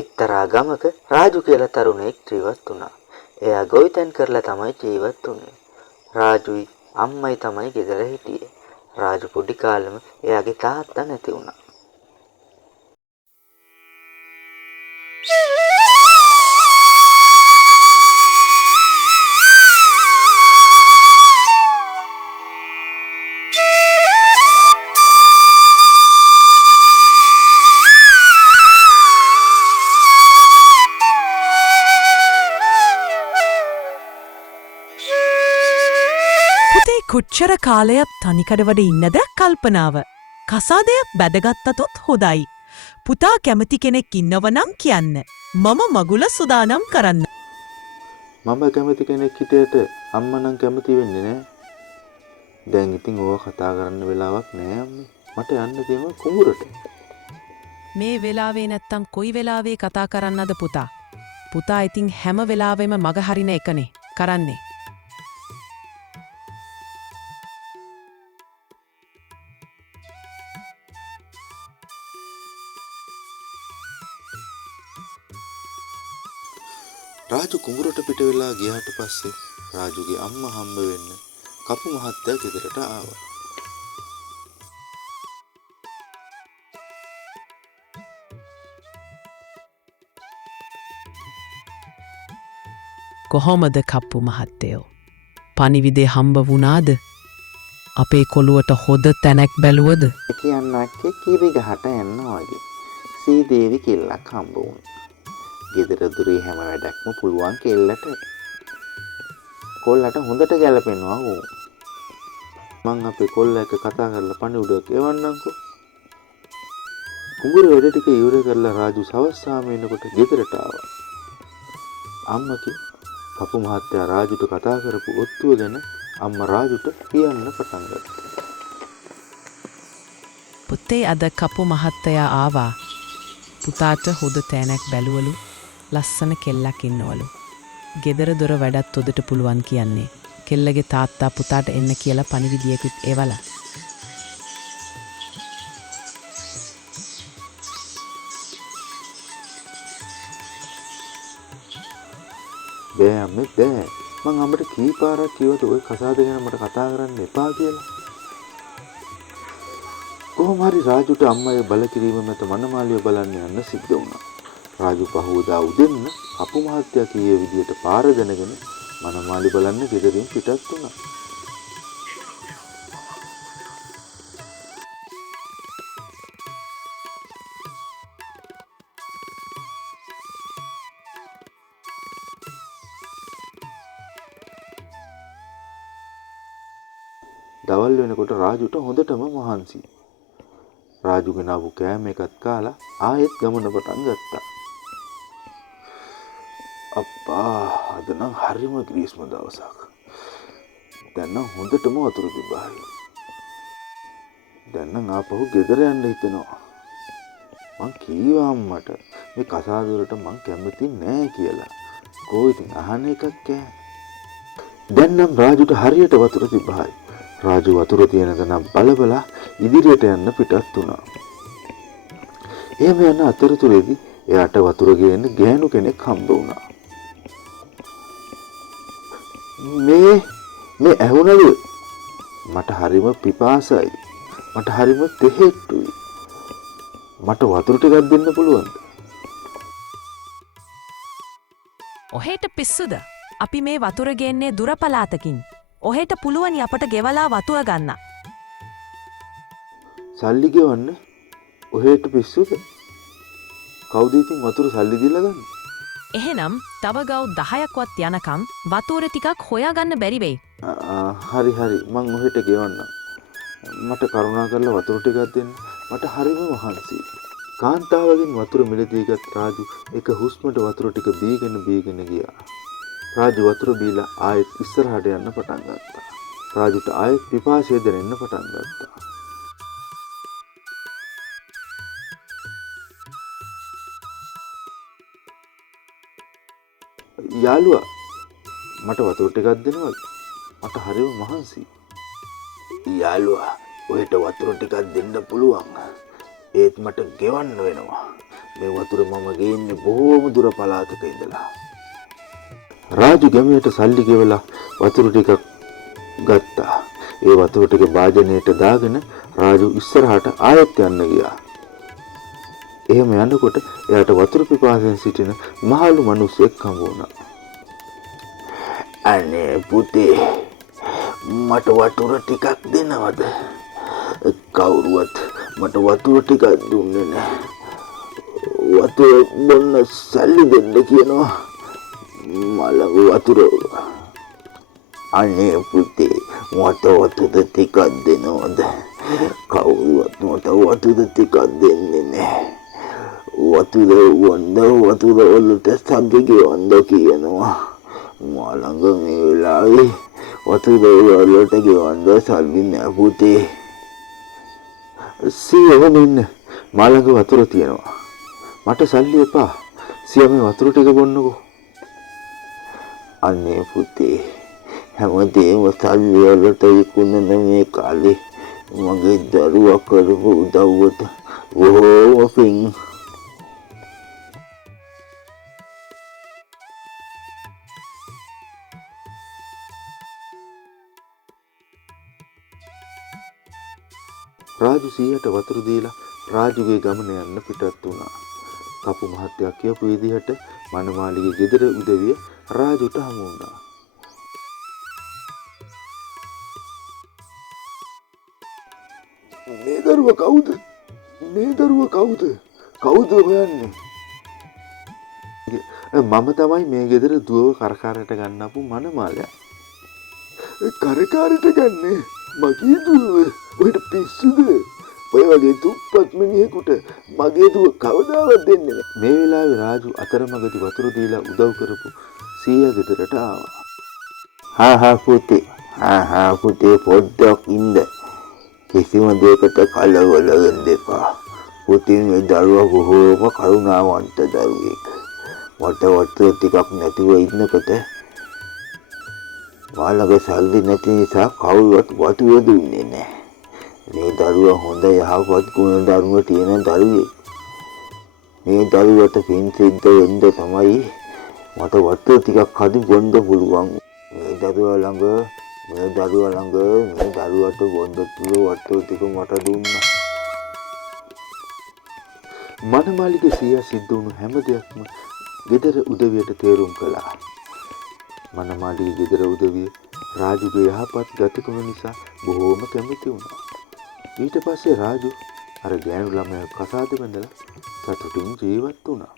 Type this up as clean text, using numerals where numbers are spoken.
එක්තරා ගමක රාජු කියලා තරුණයෙක් ජීවත් වුණා. එයා ගොවිතැන් කරලා තමයි ජීවත් වුනේ. රාජුයි අම්මයි තමයි ගෙදර හිටියේ. රාජු පොඩි කාලෙම එයාගේ තාත්තා නැති වුණා. කොච්චර කාලයක් තනිකඩවඩ ඉන්නද කල්පනාව. කසාදයක් බැදගත්තතොත් හොදයි. පුතා කැමති කෙනෙක් ඉන්නවනම් කියන්න. මම මගුල සුදානම් කරන්න. මම කැමති කෙනෙක් හිටියට අම්මා නම් කැමති වෙන්නේ නැහැ. දැන් ඉතින් ඕවා කතා කරන්න වෙලාවක් නැහැ අම්මේ. මට යන්න තියෙනවා කුඹුරට. මේ වෙලාවේ නැත්තම් කොයි වෙලාවේ කතා කරන්නද පුතා? පුතා ඉතින් හැම වෙලාවෙම මග හරින එකනේ කරන්නේ. රාජු කුඹුරට පිට වෙලා ගියාට පස්සේ රාජුගේ අම්මා හම්බ වෙන්න කපු මහත්තයා ගෙදරට ආවා. කොහොමද කප්පු මහත්තයෝ? පණිවිඩේ හම්බ වුණාද? අපේ කොළුවට හොද තැනක් බැලුවද? කියන්නක් කීරි ගහට යනවා වගේ. සීදේවි කෙල්ලක් හම්බ වුණා. ගෙදර දුරේ හැම වැඩක්ම පුළුවන් කෙල්ලට. කොල්ලට හොඳට ගැලපෙනවා ඌ. මං අපේ කොල්ලා එක්ක කතා කරලා පණිවිඩයක් එවන්නම්කෝ. කුඹුර වැඩ ටික ඉවර කරලා රාජු සවස් සාම එනකොට ගෙදරට ආවා. අම්මා කපු මහත්තයා රාජුට කතා කරපු ඔත්තුව ගැන අම්මා රාජුට කියන්න පටන් ගත්තා. පුතේ අද කපු මහත්තයා ආවා. පුතාට හොද තැනක් බැලුවලු. ලස්සන කෙල්ලක් ඉන්නවලු. ගෙදර දොර වැඩත් උදට පුළුවන් කියන්නේ. කෙල්ලගේ තාත්තා පුතාට එන්න කියලා පණිවිඩයකුත් එවලා. බෑ අම්මේ බෑ. මං අම්මට කී පාරක් කිව්වද ඔය කසාද ගැන මට කතා කරන්න එපා කියලා. කොහොම හරි රාජුට අම්මගේ බල කිරීම මත මනමාලිය බලන්න යන්න සිද්ධ වුණා. රාජු පහවදා උදෙන්න අපු මහත්තයා කීයේ විදියට පාර දැනගෙන මනමාලි බලන්න ගෙදරින් පිටත් වුණා. දවල් වෙනකොට රාජුට හොඳටම මහන්සි. රාජු ගෙනාවු කෑම එකත් කාලා ආයෙත් ගමන පටන් ගත්තා. අප්පා අද නම් හරිම ග්‍රීස්ම දවසක්. දැන් නම් හොඳටම වතුර තිබ්බායි. දැන් නම් ආපහු ගෙදර යන්න හිතෙනවා. මං කීවා අම්මට මේ කසාද වලට මං කැමති නෑ කියලා. කොහොම ඉතින් අහන්න එකක් ඈ. දැන් නම් රාජුට හරියට වතුර තිබ්බායි. රාජු වතුර තියෙන තැන බලබලා ඉදිරියට යන්න පිටත් වුණා. එහෙම යන අතරතුරේදී එයාට වතුර ගේන්න ගෑනු කෙනෙක් හම්බ වුණා. මේ ඇහුණද? මට හරිම පිපාසයි. මට හරිම තෙහෙට්ටුයි. මට වතුර ටිකක් දෙන්න පුළුවන්ද? ඔහෙට පිස්සුද? අපි මේ වතුර ගේන්නේ දුර පළාතකින්. ඔහෙට පුළුවනි අපට ගෙවලා වතුර ගන්න. සල්ලි ගෙවන්න? ඔහෙට පිස්සුද? කවුද ඉතින් වතුර සල්ලි දීලා ගන්නේ? එහෙනම් තව ගව් 10ක්වත් යනකම් වතුර ටිකක් හොයාගන්න බැරි වෙයි. හරි මං ඔහෙට ගෙවන්නම්. මට කරුණා කරලා වතුර ටිකක් දෙන්න. මට හරිම මහන්සියි. කාන්තාවගෙන් වතුර මිලදී ගත් රාජු එක හුස්මට වතුර ටික බීගෙන ගියා. රාජු වතුර බීලා ආයෙත් ඉස්සරහට යන්න පටන් ගත්තා. රාජුට ආයෙත් පිපාසය දැනෙන්න පටන් ගත්තා. යාළුවා මට වතුර ටිකක් දෙනවද? මට හරිම මහන්සියි. යාළුවා ඔයට වතුර ටිකක් දෙන්න පුළුවන්. ඒත් මට ගෙවන්න වෙනවා. මේ වතුර මම ගේන්නේ බොහොම දුර පළාතක ඉඳලා. රාජු ගැමියට සල්ලි ගෙවලා වතුර ටිකක් ගත්තා. ඒ වතුර ටික භාජනයට දාගෙන රාජු ඉස්සරහට ආයෙත් යන්න ගියා. එහෙම යනකොට එයාට වතුර පිපාසයෙන් සිටින මහලු මිනිහෙක් හම්බ වුණා. අනේ පුතේ මට වතුර ටිකක් දෙනවද? කවුරුවත් මට වතුර ටිකක් දුන්නේ නැහැ. වතුර බොන්න සල්ලි දෙන්න කියනවා. මලඟ වතුර. අනේ පුතේ මට වතුර ටිකක් දෙනවද? කවුරුවත් මට වතුර ටිකක් දෙන්නේ නැහැ. වතුර වතුර වලට සද්ද ගෙවන්න කියනවා. මලඟ මේ වෙලාවේ වතුර වලට ගෙවන්න සල්ලි නැහැ පුතේ. සියවම ඉන්න මලඟ වතුර තියෙනවා. මට සල්ලි එපා. සිය මේ වතුර ටික බොන්නකෝ. අනේ පුතේ හැමදේම සල්ලි වලට විකුණන මේ කාලේ මගේ දරුවා කරපු උදව්වට බොහෝම පිං. රාජු සීයට වතුර දීලා රාජුගේ ගමන යන්න පිටත් වුණා. කපු මහත්තයා කියපු විදිහට මනමාලිගේ ගෙදර උදවිය රාජුට හමු වුණා. මේ දරුවා කවුද? මේ දරුවා කවුද? කවුද හොයන්නේ? මම තමයි මේ ගෙදර දුවව කරකාරට ගන්නපු මනමාලයා. කරකාරට ගන්නේ මගේ දුව? ඔයිට පිස්සුද? ඔය වගේ තුප්පත් මිනිහෙකුට මගේ දුව කවදාවත් දෙන්නේ නැහැ. මේ වෙලාවේ රාජු අතරමඟදී වතුර දීලා උදව් කරපු සීයා ගෙදරට ආවා. හා පුතේ පොඩ්ඩක් ඉන්න. කිසිම දෙයකට කලබල වෙන්න එපා. පුතේ මේ දරුවා බොහෝම කරුණාවන්ත දරුවෙක්. මට වතුර ටිකක් නැතිව ඉන්නකොට මාළගේ සල්ලි නැති නිසා කවුරුවත් වතුර දුන්නේ නැහැ. මේ දරුවා හොඳ යහපත් ගුණ ධර්ම තියෙන දරුවෙක්. මේ දරුවට පින් සිද්ධ වෙන්න තමයි මට වතුර ටිකක් හරි බොන්න පුළුවන්. මේ දරුවා ළඟ මේ දරුවට බොන්න පුළුවන් වතුර ටික මට දුන්නා. මනමාලිගේ සීයා සිද්ධ වුණු හැම දෙයක්ම ගෙදර උදවියට තේරුම් කළා. මනමාලිගේ ගෙදර උදවිය රාජුගේ යහපත් ගතිගුණ නිසා බොහෝම කැමති වුණා. ඊට පස්සේ රාජු අර ගෑනු ළමයා කසාද බැඳලා සතුටින් ජීවත් වුණා.